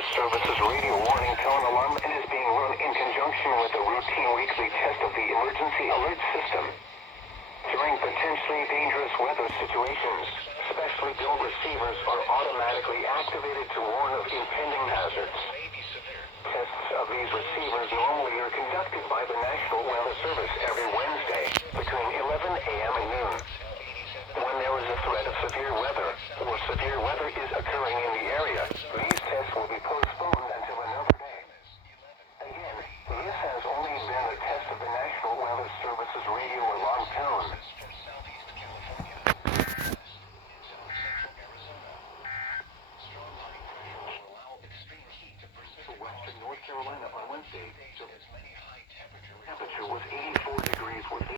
Weather Service's radio warning tone alarm and is being run in conjunction with the routine weekly test of the emergency alert system. During potentially dangerous weather situations, specially built receivers are automatically activated to warn of impending hazards. Tests of these receivers normally are conducted by the National Weather Service every Wednesday between 11 a.m. and noon. When there is a threat of severe weather or